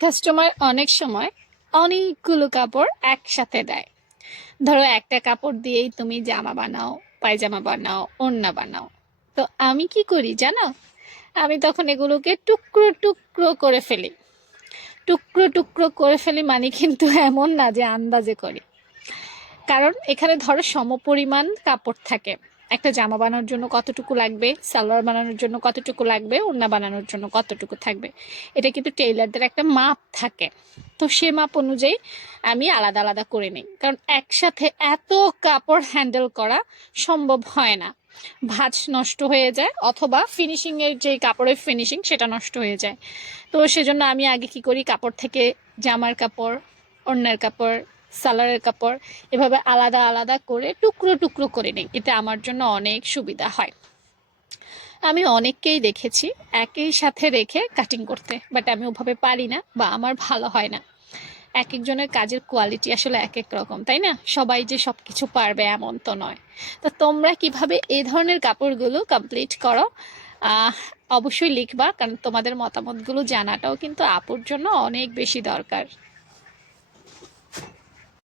Customer অনেক সময় অনেকগুলো কাপড় একসাথে দেয়। ধরো একটা কাপড় দিয়েই তুমি জামা বানাও, পায়জামা বানাও, ওড়না বানাও। তো আমি কি করি জানো? আমি তখন এগুলোকে টুকরো টুকরো করে ফেলি। টুকরো টুকরো করে ফেলি মানে কিন্তু এমন না যে আন্দাজে করি। কারণ এখানে ধরো সমপরিমাণ কাপড় থাকে। একটা জামা বানানোর জন্য কতটুকু লাগবে, সালোয়ার বানানোর জন্য কতটুকু লাগবে, ওড়না বানানোর জন্য কতটুকু থাকবে, এটা কিন্তু টেইলারদের একটা মাপ থাকে। তো সে মাপ অনুযায়ী আমি আলাদা আলাদা করে নিই, কারণ একসাথে এত কাপড় হ্যান্ডেল করা সম্ভব হয় না। ভাঁজ নষ্ট হয়ে যায়, অথবা ফিনিশিংয়ের যে কাপড়ের ফিনিশিং সেটা নষ্ট হয়ে যায়। তো সেজন্য আমি আগে কি করি, কাপড় থেকে জামার কাপড়, ওড়নার কাপড়, সালোয়ারের কাপড় এভাবে আলাদা আলাদা করে টুকরো টুকরো করে নিই। এতে আমার জন্য অনেক সুবিধা হয়। আমি অনেককেই দেখেছি একই সাথে রেখে কাটিং করতে, বাট আমি ওভাবে পারি না বা আমার ভালো হয় না। এক একজনের কাজের কোয়ালিটি আসলে এক এক রকম, তাই না? সবাই যে সব কিছু পারবে এমন তো নয়। তো তোমরা কিভাবে এই ধরনের কাপড়গুলো কমপ্লিট করো, আহ, অবশ্যই লিখবা, কারণ তোমাদের মতামতগুলো জানাটাও কিন্তু আপুর জন্য অনেক বেশি দরকার।